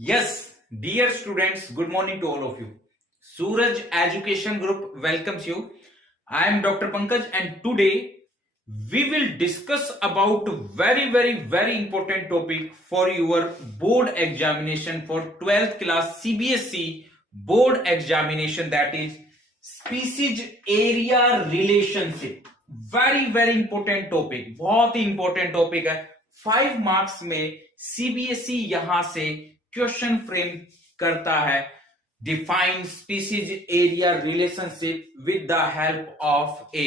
Yes, dear students, good morning to all of you. Suraj Education Group welcomes you. I am Dr. Pankaj and today we will discuss about very important topic for your board examination for 12th class CBSE board examination, that is species area relationship. very important topic, बहुत ही important topic है. 5 marks में CBSE यहां से question frame करता है. Define species area relationship with the help of A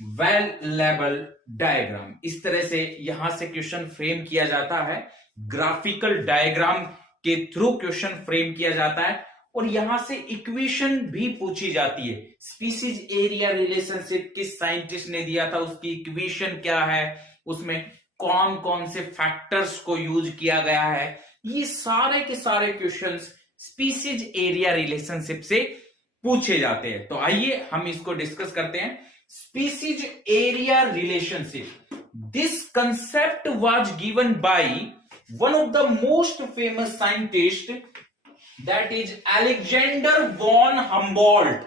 well label diagram. इस तरह से यहां से क्वेश्चन फ्रेम किया जाता है. ग्राफिकल डायग्राम के थ्रू क्वेश्चन फ्रेम किया जाता है और यहां से इक्वेशन भी पूछी जाती है. स्पीसीज एरिया रिलेशनशिप किस साइंटिस्ट ने दिया था, उसकी इक्वेशन क्या है, उसमें कौन कौन से फैक्टर्स को यूज किया गया है, ये सारे के सारे क्वेश्चंस स्पीसीज एरिया रिलेशनशिप से पूछे जाते हैं. तो आइए हम इसको डिस्कस करते हैं. Species area relationship, this concept was given by one of the most famous scientist, that is Alexander von Humboldt.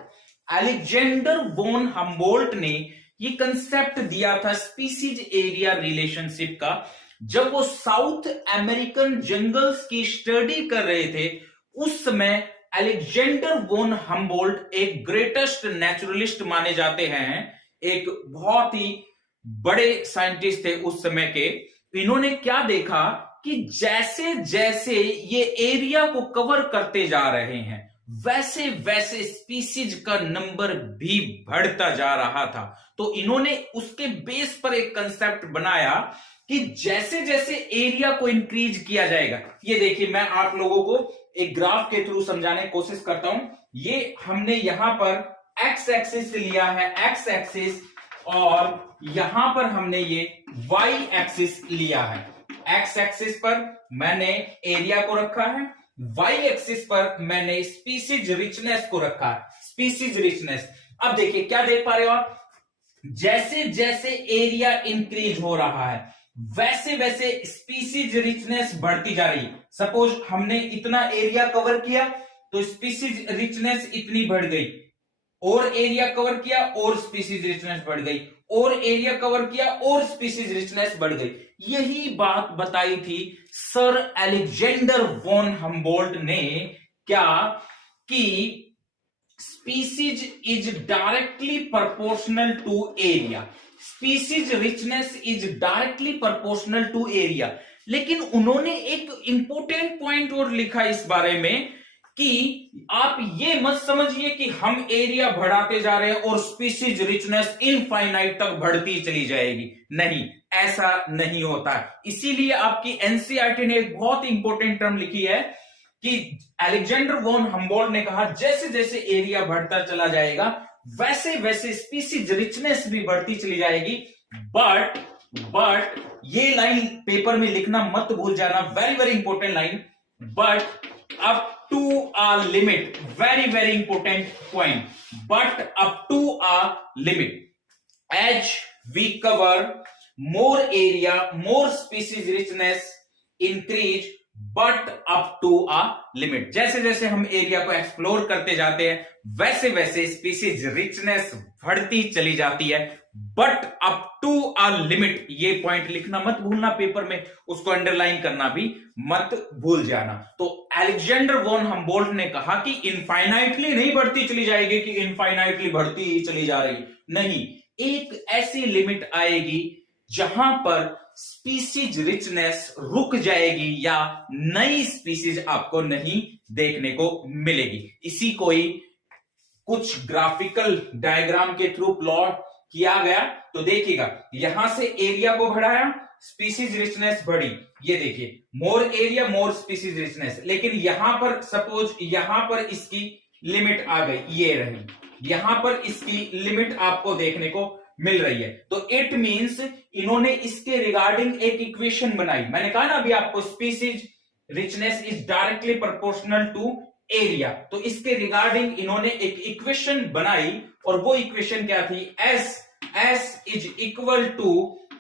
Alexander von Humboldt ने ये कंसेप्ट दिया था स्पीसीज एरिया रिलेशनशिप का जब वो साउथ अमेरिकन जंगल्स की स्टडी कर रहे थे. उस समय अलेक्जेंडर वॉन हम्बोल्ट एक ग्रेटेस्ट नेचुरलिस्ट माने जाते हैं, एक बहुत ही बड़े साइंटिस्ट थे उस समय के. इन्होंने क्या देखा कि जैसे जैसे ये एरिया को कवर करते जा रहे हैं वैसे वैसे स्पीसीज का नंबर भी बढ़ता जा रहा था. तो इन्होंने उसके बेस पर एक कंसेप्ट बनाया कि जैसे जैसे एरिया को इंक्रीज किया जाएगा. ये देखिए, मैं आप लोगों को एक ग्राफ के थ्रू समझाने की कोशिश करता हूं. ये हमने यहां पर एक्स एक्सिस लिया है, एक्स एक्सिस, और यहां पर हमने ये वाई एक्सिस लिया है. एक्स एक्सिस पर मैंने एरिया को रखा है, वाई एक्सिस पर मैंने स्पीसीज रिचनेस को रखा है. Species richness. अब देखिए क्या देख पा रहे हो आप, जैसे जैसे एरिया इंक्रीज हो रहा है वैसे वैसे स्पीसीज रिचनेस बढ़ती जा रही है. सपोज हमने इतना एरिया कवर किया तो स्पीसीज रिचनेस इतनी बढ़ गई, और एरिया कवर किया और स्पीसीज रिचनेस बढ़ गई, और एरिया कवर किया और स्पीसीज रिचनेस बढ़ गई. यही बात बताई थी सर अलेक्जेंडर वॉन हम्बोल्ट ने, क्या कि species is directly proportional to area. Species richness is directly proportional to area. लेकिन उन्होंने एक इंपॉर्टेंट पॉइंट और लिखा इस बारे में कि आप ये मत समझिए कि हम एरिया बढ़ाते जा रहे हैं और स्पीसीज रिचनेस इनफाइनाइट तक बढ़ती चली जाएगी. नहीं, ऐसा नहीं होता. इसीलिए आपकी एनसीईआरटी ने एक बहुत इंपॉर्टेंट टर्म लिखी है कि अलेक्जेंडर वॉन हम्बोल्ट ने कहा जैसे जैसे एरिया बढ़ता चला जाएगा वैसे वैसे स्पीसीज रिचनेस भी बढ़ती चली जाएगी. बट ये लाइन पेपर में लिखना मत भूल जाना, very important line. But up to a limit, very important point. But up to a limit, as we cover more area more species richness increase, but up to a limit. जैसे जैसे हम area को explore करते जाते हैं वैसे वैसे species richness बढ़ती चली जाती है, but up to a limit. ये पॉइंट लिखना मत भूलना पेपर में, उसको अंडरलाइन करना भी मत भूल जाना. तो अलेक्जेंडर वॉन हम्बोल्ट ने कहा कि इनफाइनाइटली नहीं बढ़ती चली जाएगी, कि इनफाइनाइटली बढ़ती ही चली जा रही, नहीं, एक ऐसी लिमिट आएगी जहां पर स्पीसीज रिचनेस रुक जाएगी या नई स्पीसीज आपको नहीं देखने को मिलेगी. इसी को ही कुछ ग्राफिकल डायग्राम के थ्रू प्लॉट किया गया. तो देखिएगा, यहां से एरिया को बढ़ाया, स्पीसीज रिचनेस बढ़ी. ये देखिए, मोर एरिया मोर स्पीसीज रिचनेस. लेकिन यहां पर सपोज यहां पर इसकी लिमिट आ गई, ये रही, यहां पर इसकी लिमिट आपको देखने को मिल रही है. तो इट मींस इन्होंने इसके रिगार्डिंग एक इक्वेशन बनाई. मैंने कहा ना अभी आपको, species richness is directly proportional to area. तो इसके रिगार्डिंग इन्होंने एक इक्वेशन बनाई, और वो इक्वेशन क्या थी, S is equal to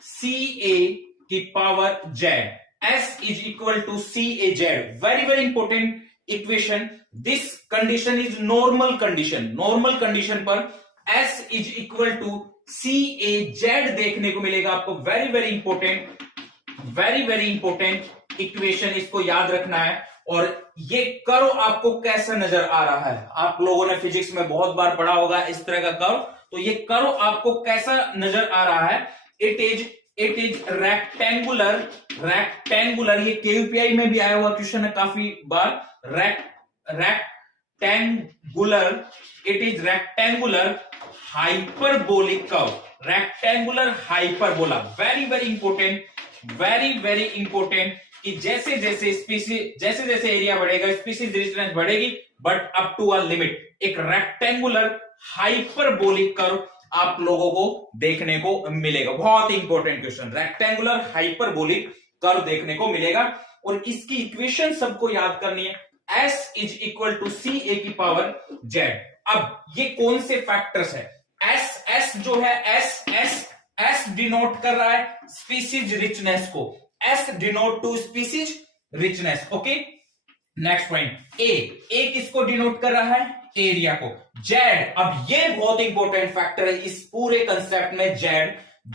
C ए की power Z. S is equal to CAZ. Very, very important equation. This condition is normal condition. Normal condition पर S is equal to CAZ देखने को मिलेगा आपको. Very very important, very very important equation, इसको याद रखना है. और ये कर्व आपको कैसा नजर आ रहा है, आप लोगों ने फिजिक्स में बहुत बार पढ़ा होगा इस तरह का कर्व. तो ये कर्व आपको कैसा नजर आ रहा है? It is rectangular. ये केयूपीआई में भी आया हुआ क्वेश्चन है काफी बार. Rectangular, it is rectangular hyperbolic curve. Rectangular hyperbola. Very very important, very very important कि जैसे जैसे एरिया बढ़ेगा स्पीसीज रिचनेस बढ़ेगी, but up to a limit. एक रेक्टेंगुलर हाइपरबोलिक कर्व आप लोगों को देखने को मिलेगा. बहुत important question. Rectangular hyperbolic curve देखने को मिलेगा और इसकी इक्वेशन सबको याद करनी है. S is equal to C ए की पावर Z. अब ये कौन से फैक्टर्स है? S जो है S डिनोट कर रहा है स्पीसीज रिचनेस को. S denote to species richness. Okay, next point. A किसको डिनोट कर रहा है? एरिया को. Z, अब ये बहुत इंपॉर्टेंट फैक्टर है इस पूरे कंसेप्ट में.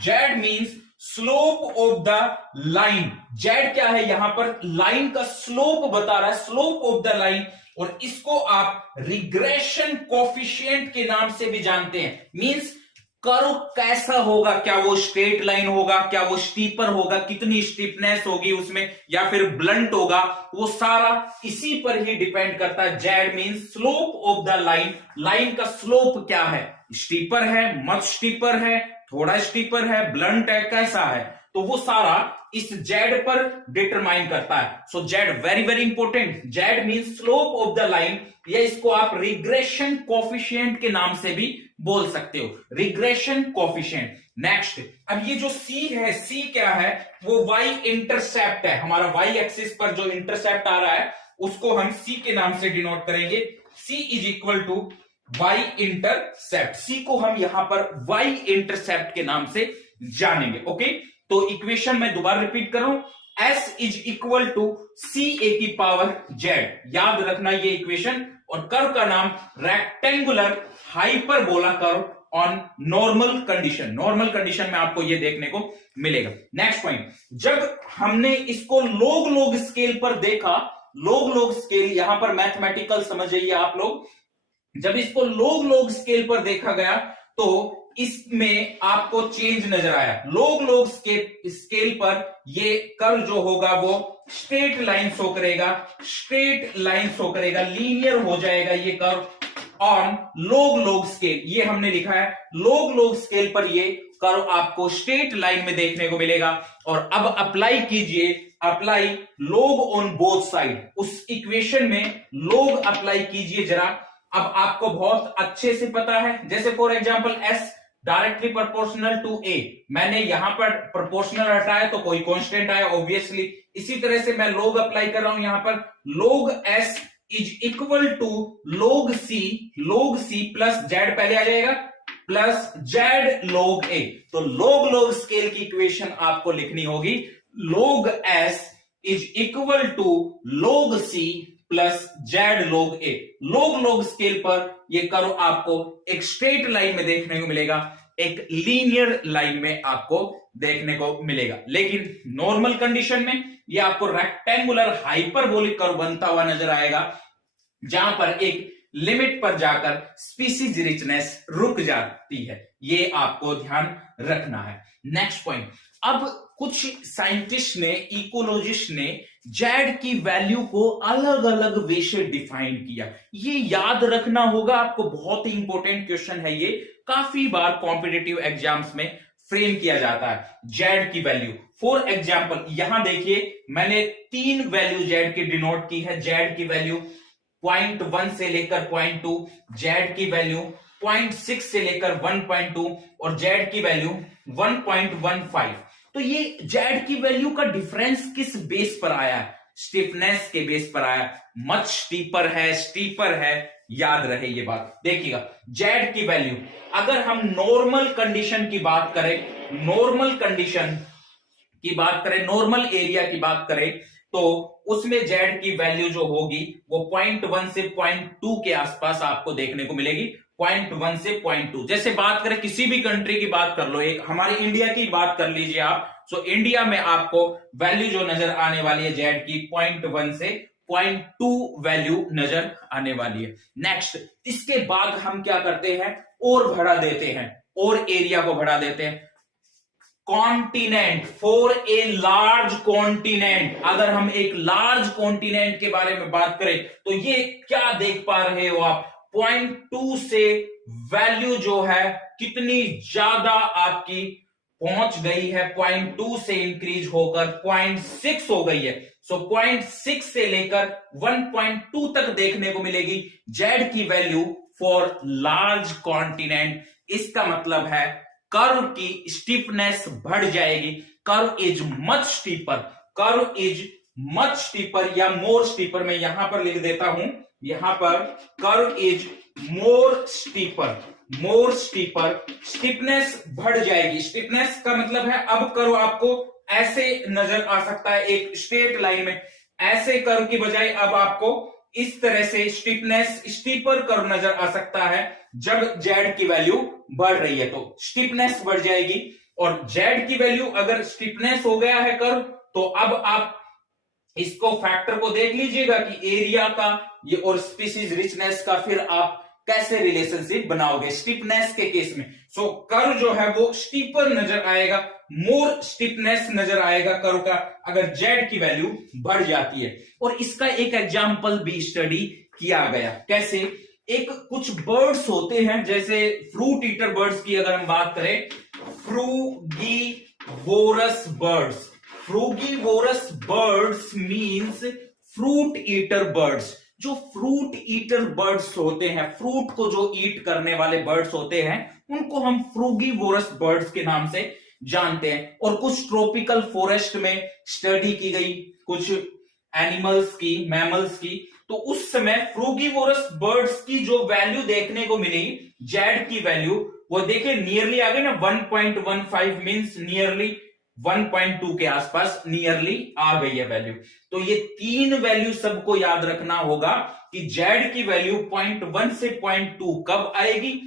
Z means slope of the line. Z क्या है? यहां पर लाइन का स्लोप बता रहा है, स्लोप ऑफ द लाइन. और इसको आप रिग्रेशन कोफिशिएंट के नाम से भी जानते हैं. मींस कर्व कैसा होगा, क्या वो स्ट्रेट लाइन होगा, क्या वो स्टीपर होगा, कितनी स्टीपनेस होगी उसमें, या फिर ब्लंट होगा, वो सारा इसी पर ही डिपेंड करता है. Z means slope of the line. Line का स्लोप क्या है? स्टीपर है, मच स्टीपर है, थोड़ा स्टीपर है, ब्लंट है, कैसा है, तो वो सारा इस Z पर डिटरमाइन करता है. सो Z very very important. Z means slope of the line, या इसको आप रिग्रेशन कोफिशिएंट के नाम से भी बोल सकते हो. Regression coefficient. नेक्स्ट, अब ये जो C है, C क्या है? वो Y इंटरसेप्ट है. हमारा Y एक्सिस पर जो इंटरसेप्ट आ रहा है उसको हम C के नाम से डिनोट करेंगे. C is equal to Y intercept. C को हम यहां पर Y इंटरसेप्ट के नाम से जानेंगे. ओके, तो इक्वेशन में दोबारा रिपीट कर रहा हूं. S is equal to C ए की पावर Z. याद रखना ये इक्वेशन. और कर्व का नाम rectangular hyperbola curve on normal condition. Normal condition में आपको ये देखने को मिलेगा. नेक्स्ट पॉइंट, जब हमने इसको लोग स्केल पर देखा, लोग स्केल यहां पर मैथमेटिकल समझ जाइए आप लोग. जब इसको लोग स्केल पर देखा गया तो इसमें आपको चेंज नजर आया. लोग स्केल पर ये कर्व जो होगा वो स्ट्रेट लाइन शो करेगा, स्ट्रेट लाइन शो करेगा, लीनियर हो जाएगा ये कर्व ऑन लोग स्केल. ये हमने लिखा है लोग स्केल पर ये कर्व आपको स्ट्रेट लाइन में देखने को मिलेगा. और अब अप्लाई कीजिए, अप्लाई लोग ऑन बोथ साइड. उस इक्वेशन में लोग अप्लाई कीजिए जरा. अब आपको बहुत अच्छे से पता है, जैसे for example S directly proportional to A. मैंने यहां पर प्रोपोर्शनल हटाया तो कोई कांस्टेंट आया ऑब्वियसली. इसी तरह से मैं लोग अप्लाई कर रहा हूं यहां पर. लोग S इज इक्वल टू लोग C प्लस Z पहले आ जाएगा, प्लस Z लोग A. तो लोग स्केल की इक्वेशन आपको लिखनी होगी. लोग S इज इक्वल टू लोग C प्लस Z लोग A. लोग स्केल पर ये कर्व आपको एक स्ट्रेट लाइन में देखने को मिलेगा, एक लीनियर लाइन में आपको देखने को मिलेगा. लेकिन नॉर्मल कंडीशन में ये आपको रेक्टेंगुलर हाइपरबोलिक कर्व बनता हुआ नजर आएगा, जहां पर एक लिमिट पर जाकर स्पीसीज रिचनेस रुक जाती है. ये आपको ध्यान रखना है. नेक्स्ट पॉइंट, अब कुछ साइंटिस्ट ने, इकोलॉजिस्ट ने Z की वैल्यू को अलग अलग वे से डिफाइन किया. ये याद रखना होगा आपको, बहुत ही इंपॉर्टेंट क्वेश्चन है ये. काफी बार कॉम्पिटिटिव एग्जाम्स में फ्रेम किया जाता है Z की वैल्यू. फॉर एग्जाम्पल यहां देखिए, मैंने 3 वैल्यू Z की डिनोट की है. Z की वैल्यू 0.1 से लेकर 0.2, Z की वैल्यू 0.6 से लेकर 1.2 और Z की वैल्यू 1.15. तो ये Z की वैल्यू का डिफरेंस किस बेस पर आया है? स्टिफनेस के बेस पर आया. मच स्टीपर है, याद रहे ये बात. देखिएगा, Z की वैल्यू, अगर हम नॉर्मल कंडीशन की बात करें, नॉर्मल कंडीशन की बात करें, नॉर्मल एरिया की बात करें, तो उसमें जेड की वैल्यू जो होगी वो 0.1 से 0.2 के आसपास आपको देखने को मिलेगी। 0.1 से 0.2, जैसे बात करें किसी भी कंट्री की बात कर लो, एक हमारी इंडिया की बात कर लीजिए आप, सो इंडिया में आपको वैल्यू जो नजर आने वाली है जेड की 0.1 से 0.2 वैल्यू नजर आने वाली है। नेक्स्ट, इसके बाद हम क्या करते हैं, और बढ़ा देते हैं, और एरिया को बढ़ा देते हैं। Continent, for a large continent, अगर हम एक लार्ज कॉन्टिनेंट के बारे में बात करें तो ये क्या देख पा रहे हो आप, 0.2 से वैल्यू जो है कितनी ज्यादा आपकी पहुंच गई है, 0.2 से इंक्रीज होकर 0.6 हो गई है। सो 0.6 से लेकर 1.2 तक देखने को मिलेगी जेड की वैल्यू फॉर लार्ज कॉन्टिनेंट। इसका मतलब है कर्व की स्टीफनेस बढ़ जाएगी, curve is much steeper, curve is much steeper या मोर स्टीपर, मैं यहां पर लिख देता हूं, यहां पर curve is more steeper, more steeper, steepness बढ़ जाएगी। स्टीफनेस का मतलब है अब कर्व आपको ऐसे नजर आ सकता है एक स्ट्रेट लाइन में, ऐसे कर्व की बजाय अब आपको इस तरह से स्टीफनेस, स्टीपर कर्व नजर आ सकता है जब जेड की वैल्यू बढ़ रही है, तो स्टीफनेस बढ़ जाएगी। और जेड की वैल्यू अगर स्टीफनेस हो गया है कर्व, तो अब आप इसको फैक्टर को देख लीजिएगा कि एरिया का ये और स्पीसीज रिचनेस का फिर आप कैसे रिलेशनशिप बनाओगे स्टीफनेस के केस में। सो कर्व जो है वो स्टीपर नजर आएगा, मोर स्टीफनेस नजर आएगा कर्व का अगर जेड की वैल्यू बढ़ जाती है। और इसका एक एग्जांपल भी स्टडी किया गया, कैसे, एक कुछ बर्ड्स होते हैं, जैसे फ्रूट ईटर बर्ड्स की अगर हम बात करें, frugivorous birds, frugivorous birds means fruit eater birds. जो फ्रूट ईटर बर्ड्स होते हैं, फ्रूट को जो ईट करने वाले बर्ड्स होते हैं, उनको हम फ्रूगीवोरस बर्ड्स के नाम से जानते हैं। और कुछ ट्रॉपिकल फॉरेस्ट में स्टडी की गई कुछ एनिमल्स की, मैमल्स की, तो उस समय फ्रूगीवोरस बर्ड्स की जो वैल्यू देखने को मिली, जेड की वैल्यू, वो देखिए नियरली आ गई ना, 1.15 मींस नियरली 1.2 के आसपास नियरली आ गई है वैल्यू। तो ये तीन वैल्यू सबको याद रखना होगा कि जेड की वैल्यू 0.1 से 0.2 कब आएगी,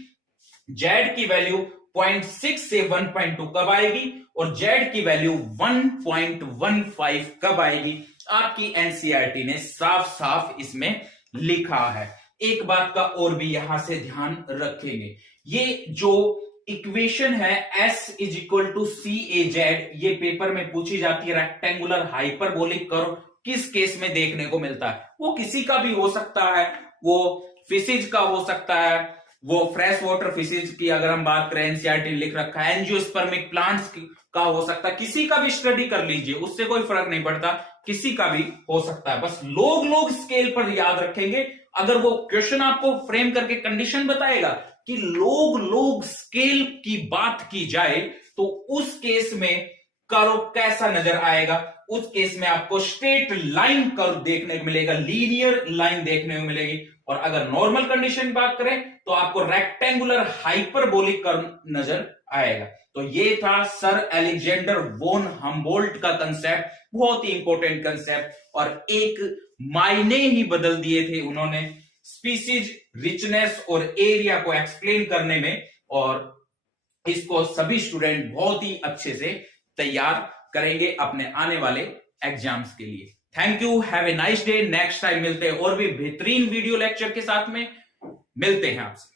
जेड की वैल्यू 0.6 से 1.2 कब आएगी, और जेड की वैल्यू 1.15 कब आएगी। आपकी एनसीईआरटी ने साफ साफ इसमें लिखा है। एक बात का और भी यहां से ध्यान रखेंगे, ये जो इक्वेशन है S is equal to C A Z, ये पेपर में पूछी जाती है, रेक्टेंगुलर हाइपरबोलिक कर्व किस केस में देखने को मिलता है, वो किसी का भी हो सकता है, वो फिशिज का हो सकता है, वो फ्रेश वाटर फिशिज की अगर हम बात करें, एनसीईआरटी लिख रखा है, एंजियोस्पर्मिक प्लांट्स का हो सकता है, किसी का भी स्टडी कर लीजिए, उससे कोई फर्क नहीं पड़ता, किसी का भी हो सकता है। बस लोग स्केल पर याद रखेंगे। अगर वो क्वेश्चन आपको फ्रेम करके कंडीशन बताएगा कि लोग स्केल की बात की जाए, तो उस केस में कर्व कैसा नजर आएगा, उस केस में आपको स्ट्रेट लाइन कर्व देखने को मिलेगा, लीनियर लाइन देखने को मिलेगी। और अगर नॉर्मल कंडीशन की बात करें तो आपको रेक्टेंगुलर हाइपरबोलिक कर्व नजर आएगा। तो ये था सर अलेक्जेंडर वोन हम्बोल्ट का कंसेप्ट, बहुत ही इंपॉर्टेंट कंसेप्ट, और एक मायने ही बदल दिए थे उन्होंने स्पीसीज रिचनेस और एरिया को एक्सप्लेन करने में, और इसको सभी स्टूडेंट बहुत ही अच्छे से तैयार करेंगे अपने आने वाले एग्जाम्स के लिए। Thank you, have a nice day. Next time मिलते हैं और भी बेहतरीन वीडियो लेक्चर के साथ में, मिलते हैं आपसे।